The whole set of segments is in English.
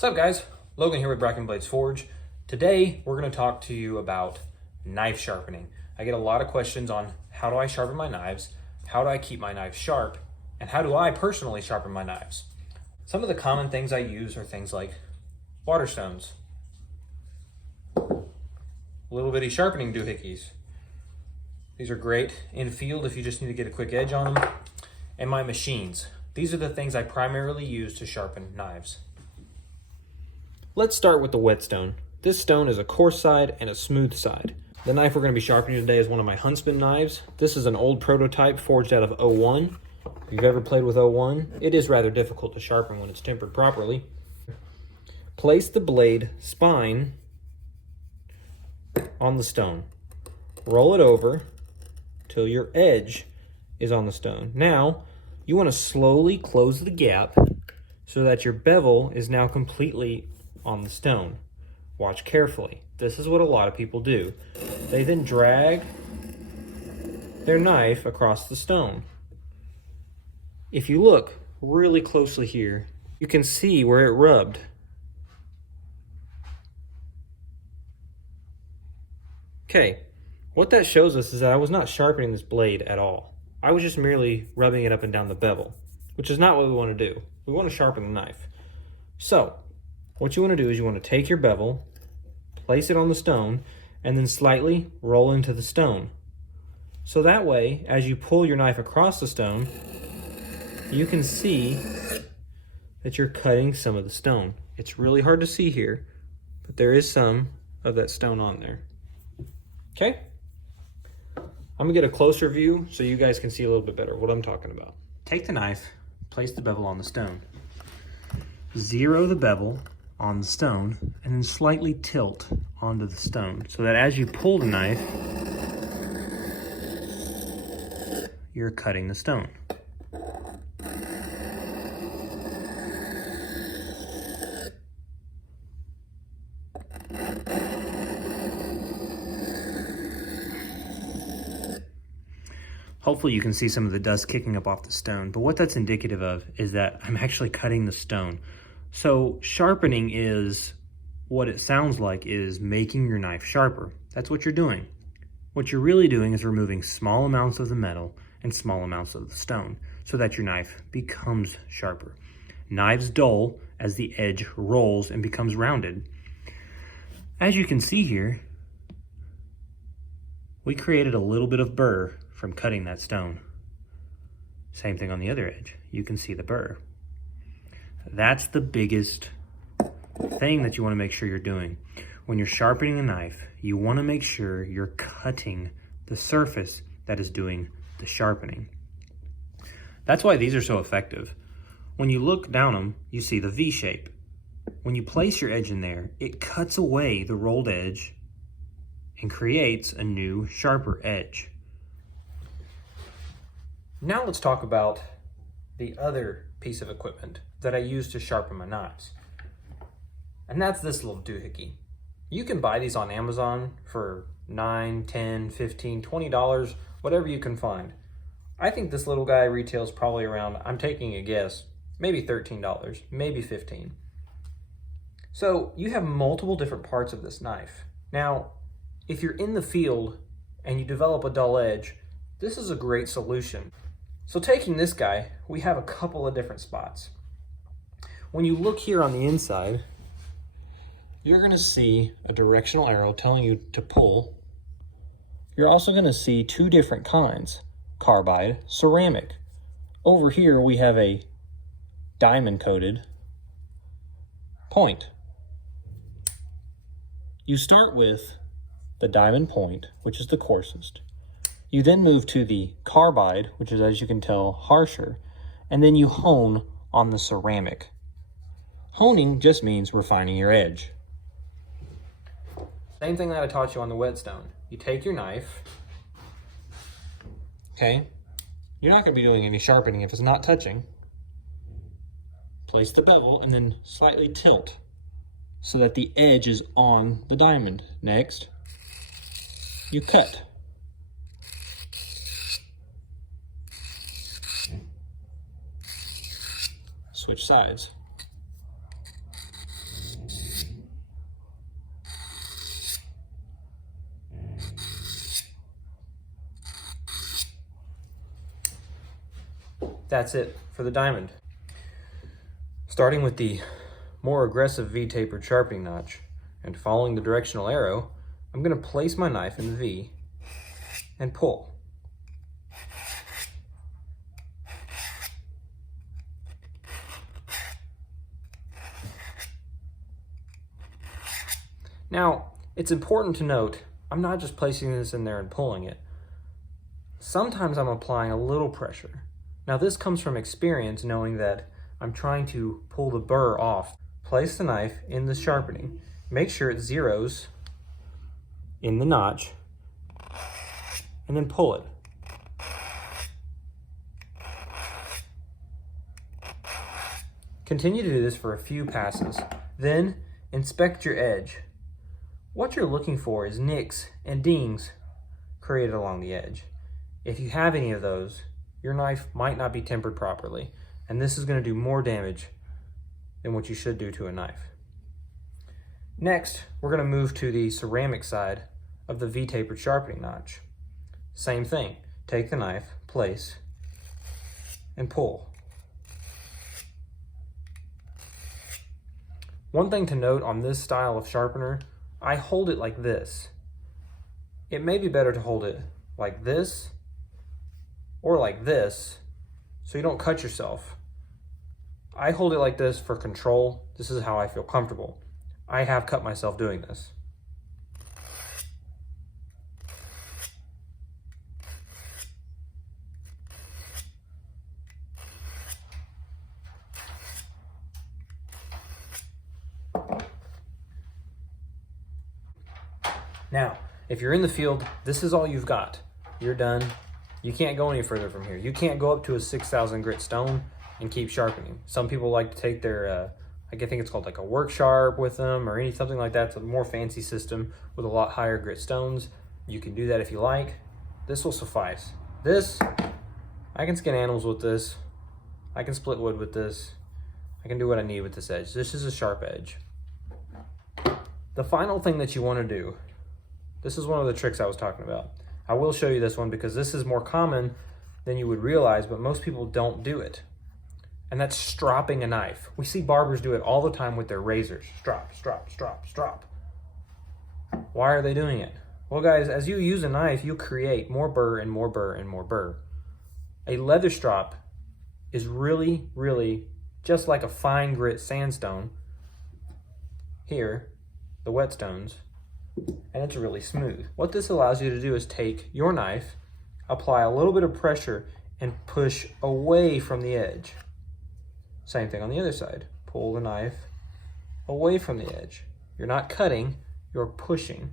What's up, guys? Logan here with Brackin Blades Forge. Today we're going to talk to you about knife sharpening. I get a lot of questions on how do I sharpen my knives, how do I keep my knives sharp, and how do I personally sharpen my knives. Some of the common things I use are things like water stones, little bitty sharpening doohickeys. These are great in field if you just need to get a quick edge on them, and my machines. These are the things I primarily use to sharpen knives. Let's start with the whetstone. This stone is a coarse side and a smooth side. The knife we're going to be sharpening today is one of my Huntsman knives. This is an old prototype forged out of '01. If you've ever played with '01, it is rather difficult to sharpen when it's tempered properly. Place the blade spine on the stone. Roll it over till your edge is on the stone. Now, you want to slowly close the gap so that your bevel is now completely on the stone. Watch carefully. This is what a lot of people do. They then drag their knife across the stone. If you look really closely here, you can see where it rubbed. Okay, what that shows us is that I was not sharpening this blade at all. I was just merely rubbing it up and down the bevel, which is not what we want to do. We want to sharpen the knife. So, what you want to do is you want to take your bevel, place it on the stone, and then slightly roll into the stone. So that way, as you pull your knife across the stone, you can see that you're cutting some of the stone. It's really hard to see here, but there is some of that stone on there. Okay? I'm gonna get a closer view so you guys can see a little bit better what I'm talking about. Take the knife, place the bevel on the stone. Zero the bevel on the stone and then slightly tilt onto the stone so that as you pull the knife, you're cutting the stone. Hopefully you can see some of the dust kicking up off the stone, but what that's indicative of is that I'm actually cutting the stone. So sharpening is what it sounds like is making your knife sharper. That's what you're doing. What you're really doing is removing small amounts of the metal and small amounts of the stone so that your knife becomes sharper. Knives dull as the edge rolls and becomes rounded. As you can see here, we created a little bit of burr from cutting that stone. Same thing on the other edge. You can see the burr. That's the biggest thing that you want to make sure you're doing. When you're sharpening a knife, you want to make sure you're cutting the surface that is doing the sharpening. That's why these are so effective. When you look down them, you see the V shape. When you place your edge in there, it cuts away the rolled edge and creates a new, sharper edge. Now let's talk about the other piece of equipment that I use to sharpen my knives. And that's this little doohickey. You can buy these on Amazon for $9, $10, $15, $20, whatever you can find. I think this little guy retails probably around, I'm taking a guess, maybe $13, maybe $15. So you have multiple different parts of this knife. Now, if you're in the field and you develop a dull edge, this is a great solution. So taking this guy, we have a couple of different spots. When you look here on the inside, you're gonna see a directional arrow telling you to pull. You're also gonna see two different kinds, carbide, ceramic. Over here we have a diamond coated point. You start with the diamond point, which is the coarsest. You then move to the carbide, which is, as you can tell, harsher, and then you hone on the ceramic. Honing just means refining your edge. Same thing that I taught you on the whetstone. You take your knife. Okay, you're not going to be doing any sharpening if it's not touching. Place the bevel and then slightly tilt so that the edge is on the diamond. Next, you cut. Switch sides. that's it for the diamond. Starting with the more aggressive V-tapered sharpening notch and following the directional arrow, I'm going to place my knife in the V and pull. Now, it's important to note, I'm not just placing this in there and pulling it. Sometimes I'm applying a little pressure. Now this comes from experience, knowing that I'm trying to pull the burr off. Place the knife in the sharpening. Make sure it zeroes in the notch, and then pull it. Continue to do this for a few passes. Then inspect your edge. What you're looking for is nicks and dings created along the edge. If you have any of those, your knife might not be tempered properly, and this is going to do more damage than what you should do to a knife. Next, we're going to move to the ceramic side of the V-tapered sharpening notch. Same thing, take the knife, place, and pull. One thing to note on this style of sharpener, I hold it like this. It may be better to hold it like this or like this so you don't cut yourself. I hold it like this for control. This is how I feel comfortable. I have cut myself doing this. Now, if you're in the field, this is all you've got. You're done. You can't go any further from here. You can't go up to a 6,000 grit stone and keep sharpening. Some people like to take their, I think it's called like a work sharp with them or something like that. It's a more fancy system with a lot higher grit stones. You can do that if you like. This will suffice. This, I can skin animals with this. I can split wood with this. I can do what I need with this edge. This is a sharp edge. The final thing that you want to do, this is one of the tricks I was talking about. I will show you this one because this is more common than you would realize, but most people don't do it. And that's stropping a knife. We see barbers do it all the time with their razors. Strop, strop, strop, strop. Why are they doing it? Well, guys, as you use a knife, you create more burr and more burr and more burr. A leather strop is really, really just like a fine grit sandstone. Here, the whetstones, and it's really smooth. What this allows you to do is take your knife, apply a little bit of pressure, and push away from the edge. Same thing on the other side. Pull the knife away from the edge. You're not cutting, you're pushing.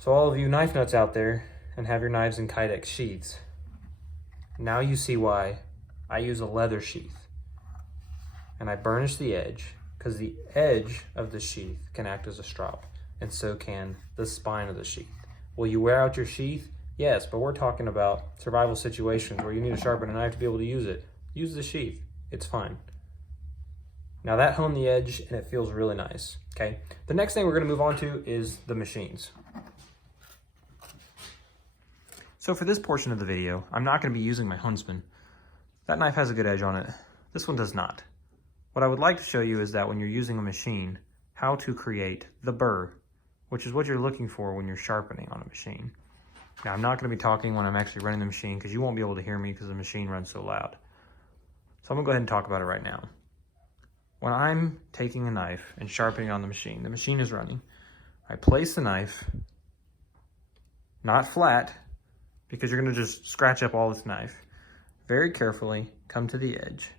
So all of you knife nuts out there and have your knives in Kydex sheaths, now you see why I use a leather sheath. And I burnish the edge because the edge of the sheath can act as a strop, and so can the spine of the sheath. Will you wear out your sheath? Yes, but we're talking about survival situations where you need to sharpen a knife to be able to use it. Use the sheath, it's fine. Now that honed the edge and it feels really nice, okay? The next thing we're gonna move on to is the machines. So for this portion of the video, I'm not going to be using my Huntsman. That knife has a good edge on it. This one does not. What I would like to show you is that when you're using a machine, how to create the burr, which is what you're looking for when you're sharpening on a machine. Now, I'm not going to be talking when I'm actually running the machine because you won't be able to hear me because the machine runs so loud. So I'm going to go ahead and talk about it right now. When I'm taking a knife and sharpening on the machine is running. I place the knife, not flat, because you're going to just scratch up all this knife. Very carefully come to the edge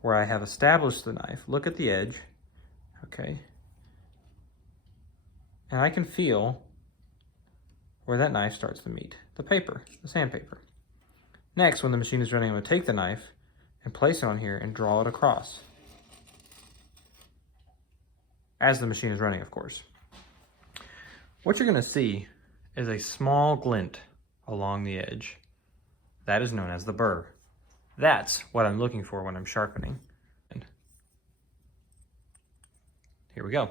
where I have established the knife. Look at the edge, okay? And I can feel where that knife starts to meet the paper, the sandpaper. Next, when the machine is running, I'm going to take the knife and place it on here and draw it across. As the machine is running, of course. What you're going to see is a small glint along the edge. That is known as the burr. That's what I'm looking for when I'm sharpening. Here we go.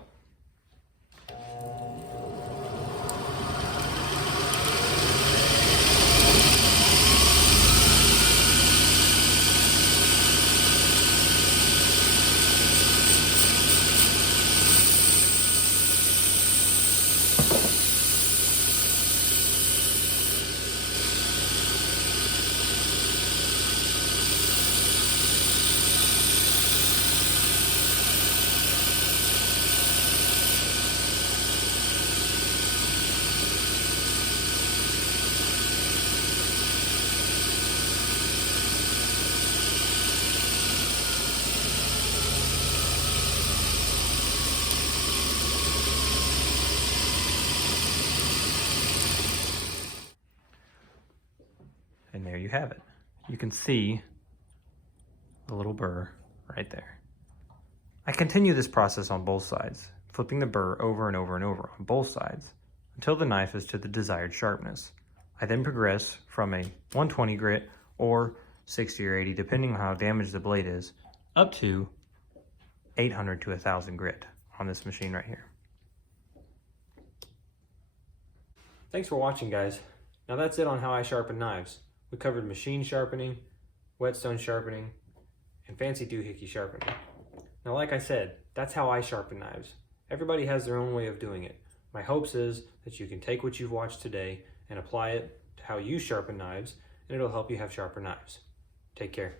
And there you have it. You can see the little burr right there. I continue this process on both sides, flipping the burr over and over and over on both sides until the knife is to the desired sharpness. I then progress from a 120 grit or 60 or 80, depending on how damaged the blade is, up to 800 to 1000 grit on this machine right here. Thanks for watching, guys. Now that's it on how I sharpen knives. We covered machine sharpening, whetstone sharpening, and fancy doohickey sharpening. Now, like I said, that's how I sharpen knives. Everybody has their own way of doing it. My hopes is that you can take what you've watched today and apply it to how you sharpen knives, and it'll help you have sharper knives. Take care.